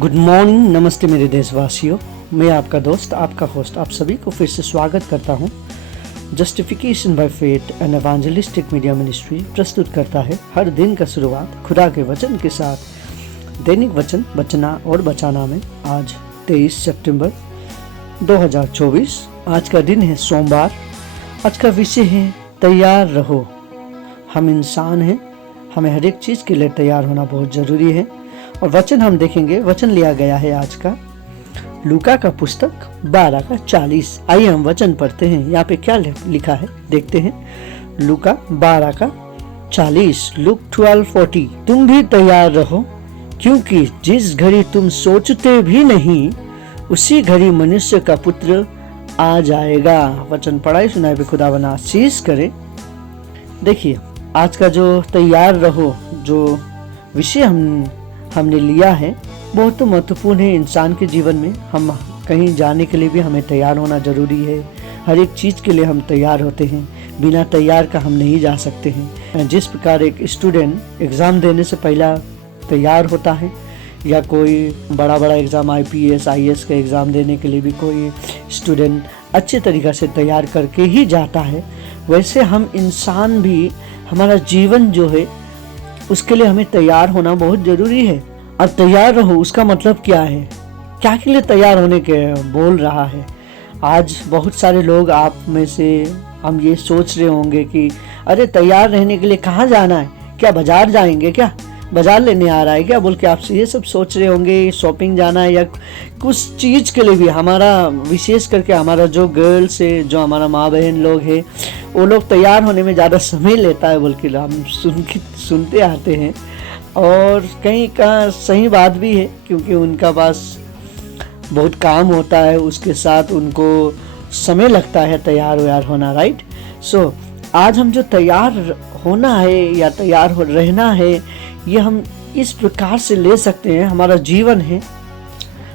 Good morning, नमस्ते मेरे देशवासियों। मैं आपका दोस्त, आपका होस्ट, आप सभी को फिर से स्वागत करता हूँ। Justification by faith and evangelistic media ministry प्रस्तुत करता है हर दिन का शुरुआत खुदा के वचन के साथ। दैनिक वचन बचना और बचाना में आज 23 सितंबर 2024। आज का दिन है सोमवार। आज का विषय है तैयार रहो। हम इंसान हैं, हमें हर एक चीज़ के लिए तैयार होना बहुत ज़रूरी है। और वचन हम देखेंगे, वचन लिया गया है आज का लूका का पुस्तक 12 का 40। आइए हम वचन पढ़ते हैं। यहाँ पे क्या लिखा है देखते हैं। लूका 12 का 40, लूक 12:40। तुम भी तैयार रहो, क्योंकि जिस घड़ी तुम सोचते भी नहीं उसी घड़ी मनुष्य का पुत्र आ जाएगा। वचन पढ़ाई सुनाए पे खुदा बना आशीष करे। देखिए, आज का जो तैयार रहो जो विषय हमने लिया है बहुत महत्वपूर्ण है इंसान के जीवन में। हम कहीं जाने के लिए भी हमें तैयार होना जरूरी है। हर एक चीज़ के लिए हम तैयार होते हैं, बिना तैयार का हम नहीं जा सकते हैं। जिस प्रकार एक स्टूडेंट एग्ज़ाम देने से पहला तैयार होता है, या कोई बड़ा एग्ज़ाम IPS IAS का एग्ज़ाम देने के लिए भी कोई स्टूडेंट अच्छे तरीक़े से तैयार करके ही जाता है, वैसे हम इंसान भी, हमारा जीवन जो है उसके लिए हमें तैयार होना बहुत जरूरी है। अब तैयार रहो, उसका मतलब क्या है? क्या के लिए तैयार होने के बोल रहा है? आज बहुत सारे लोग आप में से हम ये सोच रहे होंगे कि अरे तैयार रहने के लिए कहाँ जाना है? क्या बाजार जाएंगे? क्या बाजार लेने आ रहा है क्या? बोल के आपसे ये सब सोच रहे होंगे। शॉपिंग जाना है या कुछ चीज़ के लिए भी। हमारा विशेष करके हमारा जो गर्ल्स है, जो हमारा माँ बहन लोग हैं, वो लोग तैयार होने में ज़्यादा समय लेता है बोल के हम सुनते आते हैं। और कहीं का सही बात भी है, क्योंकि उनका पास बहुत काम होता है, उसके साथ उनको समय लगता है तैयार व्यार होना। राइट। सो आज हम जो तैयार होना है या तैयार हो रहना है, ये हम इस प्रकार से ले सकते हैं। हमारा जीवन है,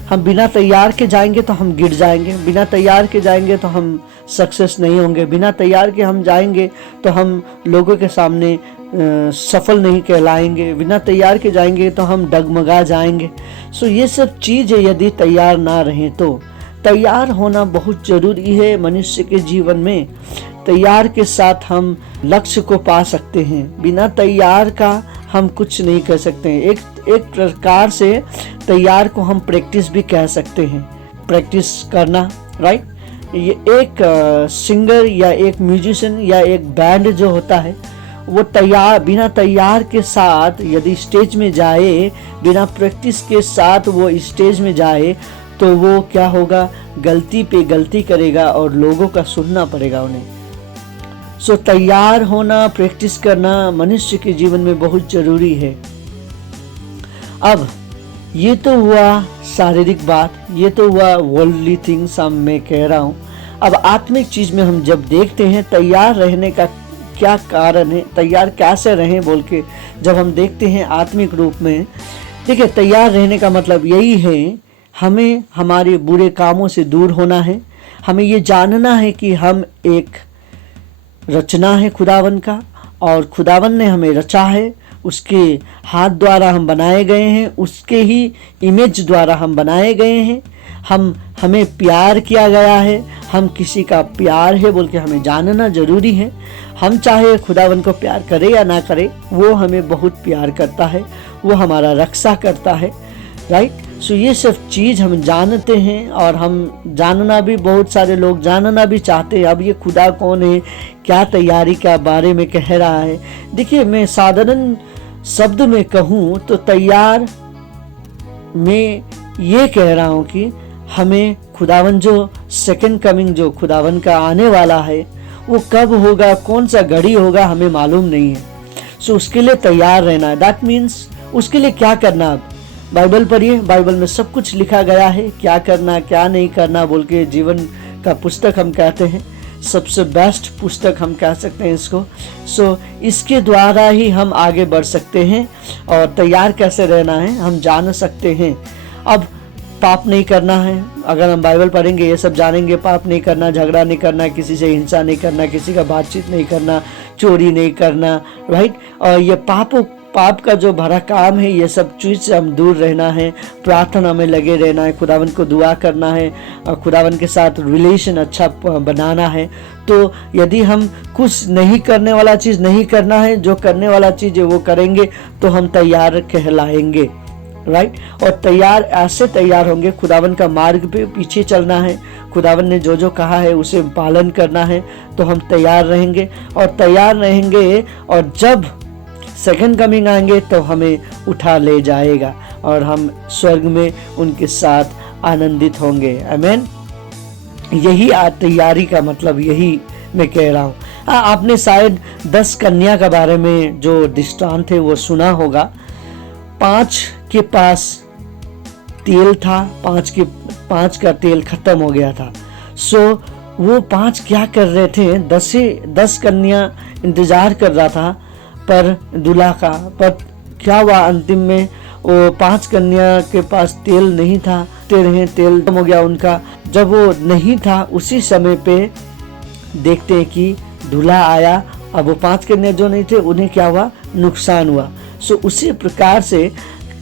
हम बिना तैयार के जाएंगे तो हम गिर जाएंगे, बिना तैयार के जाएंगे तो हम सक्सेस नहीं होंगे, बिना तैयार के हम जाएंगे तो हम लोगों के सामने सफल नहीं कहलाएंगे, बिना तैयार के जाएंगे तो हम डगमगा जाएंगे। सो ये सब चीज़ें यदि तैयार ना रहें तो तैयार होना बहुत ज़रूरी है मनुष्य के जीवन में। तैयार के साथ हम लक्ष्य को पा सकते हैं, बिना तैयार का हम कुछ नहीं कर सकते हैं। एक प्रकार से तैयार को हम प्रैक्टिस भी कह सकते हैं, प्रैक्टिस करना। राइट। ये एक सिंगर या एक म्यूजिशियन या एक बैंड जो होता है, वो बिना तैयार के साथ यदि स्टेज में जाए, बिना प्रैक्टिस के साथ वो स्टेज में जाए, तो वो क्या होगा, गलती पे गलती करेगा और लोगों का सुनना पड़ेगा उन्हें। सो तैयार होना, प्रैक्टिस करना मनुष्य के जीवन में बहुत जरूरी है। अब ये तो हुआ शारीरिक बात, ये तो हुआ वर्ल्डली थिंग्स हम मैं कह रहा हूँ। अब आत्मिक चीज में हम जब देखते हैं तैयार रहने का क्या कारण है, तैयार कैसे रहें बोल के जब हम देखते हैं आत्मिक रूप में, देखिए तैयार रहने का मतलब यही है, हमें हमारे बुरे कामों से दूर होना है। हमें ये जानना है कि हम एक रचना है खुदावन का, और खुदावन ने हमें रचा है, उसके हाथ द्वारा हम बनाए गए हैं, उसके ही इमेज द्वारा हम बनाए गए हैं। हमें प्यार किया गया है, हम किसी का प्यार है बोल के हमें जानना जरूरी है। हम चाहे खुदावन को प्यार करें या ना करें, वो हमें बहुत प्यार करता है, वो हमारा रक्षा करता है। राइट। सो ये सब चीज़ हम जानते हैं, और हम जानना भी, बहुत सारे लोग जानना भी चाहते हैं। अब ये खुदा कौन है, क्या तैयारी के बारे में कह रहा है। देखिए, मैं साधारण शब्द में कहूँ तो तैयार में ये कह रहा हूँ कि हमें खुदावन जो सेकंड कमिंग, जो खुदावन का आने वाला है, वो कब होगा, कौन सा घड़ी होगा, हमें मालूम नहीं है। सो उसके लिए तैयार रहना है। दैट मीन्स उसके लिए क्या करना। अब बाइबल पढ़िए, बाइबल में सब कुछ लिखा गया है, क्या करना क्या नहीं करना बोल के। जीवन का पुस्तक हम कहते हैं, सबसे बेस्ट पुस्तक हम कह सकते हैं इसको। सो इसके द्वारा ही हम आगे बढ़ सकते हैं, और तैयार कैसे रहना है हम जान सकते हैं। अब पाप नहीं करना है, अगर हम बाइबल पढ़ेंगे ये सब जानेंगे। पाप नहीं करना, झगड़ा नहीं करना, किसी से हिंसा नहीं करना, किसी का बातचीत नहीं करना, चोरी नहीं करना। राइट। और ये पापों पाप का जो भरा काम है, ये सब चीज़ से हम दूर रहना है, प्रार्थना में लगे रहना है, खुदावन को दुआ करना है और खुदावन के साथ रिलेशन अच्छा बनाना है। तो यदि हम कुछ नहीं करने वाला चीज़ नहीं करना है, जो करने वाला चीज़ है वो करेंगे, तो हम तैयार कहलाएंगे, राइट। और तैयार ऐसे तैयार होंगे, खुदावन का मार्ग पे पीछे चलना है, खुदावन ने जो जो कहा है उसे पालन करना है, तो हम तैयार रहेंगे। और तैयार रहेंगे और जब सेकंड कमिंग आएंगे तो हमें उठा ले जाएगा और हम स्वर्ग में उनके साथ आनंदित होंगे। आमीन। यही तैयारी का मतलब, यही मैं कह रहा हूँ। आपने शायद 10 कन्या के बारे में जो दृष्टांत है वो सुना होगा। 5 के पास तेल था, 5 का तेल खत्म हो गया था। सो वो 5 क्या कर रहे थे, 10 कन्या इंतजार कर रहा था पर दूल्हा का, पर क्या हुआ अंतिम में, वो 5 कन्या के पास तेल नहीं था, तेल खत्म हो गया उनका। जब वो नहीं था उसी समय पे देखते हैं कि दूल्हा आया। अब वो 5 कन्या जो नहीं थे उन्हें क्या हुआ, नुकसान हुआ। सो उसी प्रकार से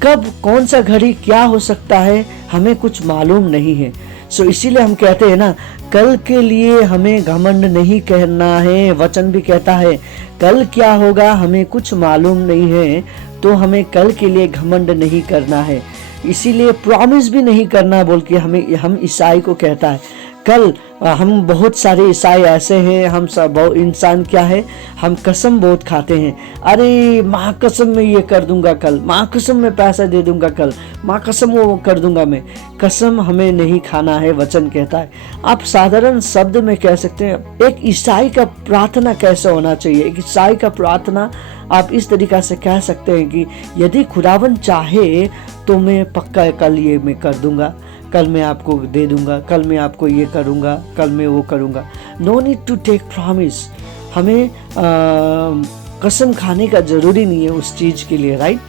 कब कौन सा घड़ी क्या हो सकता है हमें कुछ मालूम नहीं है। सो इसीलिए हम कहते हैं ना, कल के लिए हमें घमंड नहीं करना है। वचन भी कहता है कल क्या होगा हमें कुछ मालूम नहीं है, तो हमें कल के लिए घमंड नहीं करना है। इसीलिए प्रॉमिस भी नहीं करना बोल के हम ईसाई को कहता है। कल हम बहुत सारे ईसाई ऐसे हैं, हम सब इंसान क्या है, हम कसम बहुत खाते हैं। अरे माँ कसम मैं ये कर दूंगा कल, माँ कसम मैं पैसा दे दूंगा कल, माँ कसम वो कर दूंगा मैं। कसम हमें नहीं खाना है, वचन कहता है। आप साधारण शब्द में कह सकते हैं एक ईसाई का प्रार्थना कैसे होना चाहिए। एक ईसाई का प्रार्थना आप इस तरीका से कह सकते हैं कि यदि खुदावन चाहे तो मैं पक्का कल ये मैं कर दूंगा, कल मैं आपको दे दूंगा, कल मैं आपको ये करूंगा, कल मैं वो करूंगा। No need to take promise. हमें कसम खाने का जरूरी नहीं है उस चीज के लिए, राइट।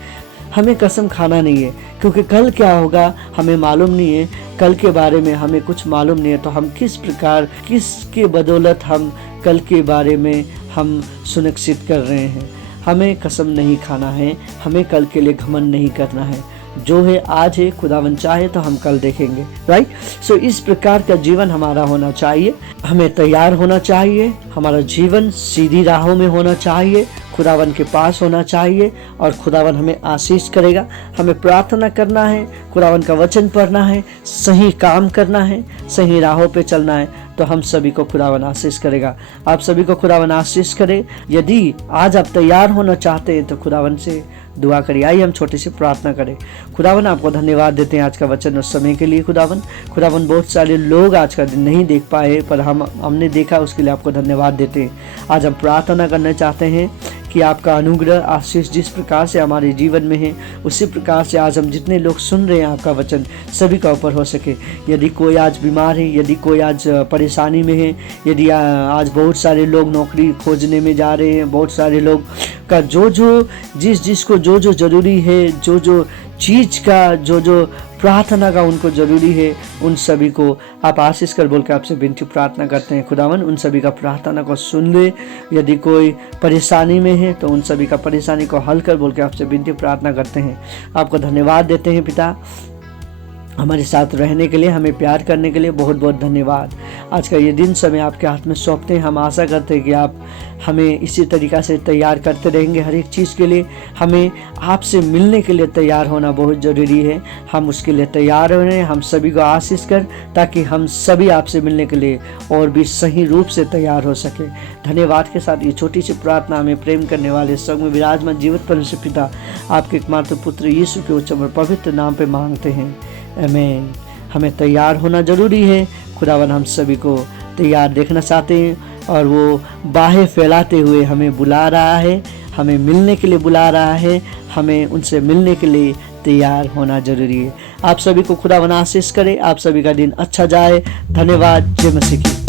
हमें कसम खाना नहीं है, क्योंकि कल क्या होगा हमें मालूम नहीं है। कल के बारे में हमें कुछ मालूम नहीं है, तो हम किसके बदौलत हम कल के बारे में हम सुनिश्चित कर रहे हैं। हमें कसम नहीं खाना है, हमें कल के लिए घमंड नहीं करना है। जो है आज है, खुदावन चाहे तो हम कल देखेंगे, राइट। सो इस प्रकार का जीवन हमारा होना चाहिए। हमें तैयार होना चाहिए, हमारा जीवन सीधी राहों में होना चाहिए, खुदावन के पास होना चाहिए और खुदावन हमें आशीष करेगा। हमें प्रार्थना करना है, खुदावन का वचन पढ़ना है, सही काम करना है, सही राहों पे चलना है, तो हम सभी को खुदावन आशीष करेगा। आप सभी को खुदावन आशीष करे। यदि आज आप तैयार होना चाहते हैं तो खुदावन से दुआ करिए। आइए हम छोटी सी प्रार्थना करें। खुदावन आपको धन्यवाद देते हैं आज का वचन और समय के लिए। खुदावन बहुत सारे लोग आज का दिन नहीं देख पाए, पर हमने देखा, उसके लिए आपको धन्यवाद देते हैं। आज हम प्रार्थना करना चाहते हैं कि आपका अनुग्रह आशीष जिस प्रकार से हमारे जीवन में है, उसी प्रकार से आज हम जितने लोग सुन रहे हैं आपका वचन, सभी का ऊपर हो सके। यदि कोई आज बीमार है, यदि कोई आज परेशानी में है, यदि आज बहुत सारे लोग नौकरी खोजने में जा रहे हैं, बहुत सारे लोग का जिसको जो जरूरी है, जो चीज का जो प्रार्थना का उनको जरूरी है, उन सभी को आप आशीष कर बोल के आपसे विनती प्रार्थना करते हैं। खुदावन उन सभी का प्रार्थना को सुन ले। यदि कोई परेशानी में है तो उन सभी का परेशानी को हल कर बोल के आपसे विनती प्रार्थना करते हैं। आपको धन्यवाद देते हैं पिता, हमारे साथ रहने के लिए, हमें प्यार करने के लिए बहुत बहुत धन्यवाद। आज का ये दिन समय आपके हाथ में सौंपते हैं। हम आशा करते हैं कि आप हमें इसी तरीक़ा से तैयार करते रहेंगे हर एक चीज़ के लिए। हमें आपसे मिलने के लिए तैयार होना बहुत ज़रूरी है। हम उसके लिए तैयार हो रहे हैं। हम सभी को आशीष कर, ताकि हम सभी आपसे मिलने के लिए और भी सही रूप से तैयार हो सके। धन्यवाद के साथ ये छोटी सी प्रार्थना हमें प्रेम करने वाले संग में विराजमान जीवित परमेश्वर पिता आपके एकमात्र पुत्र यीशु के उच्च और पवित्र नाम पे मांगते हैं, आमीन। हमें तैयार होना जरूरी है। खुदावन हम सभी को तैयार देखना चाहते हैं और वो बाहें फैलाते हुए हमें बुला रहा है, हमें मिलने के लिए बुला रहा है। हमें उनसे मिलने के लिए तैयार होना जरूरी है। आप सभी को खुदावन आशीष करे। आप सभी का दिन अच्छा जाए। धन्यवाद। जय मसीह की।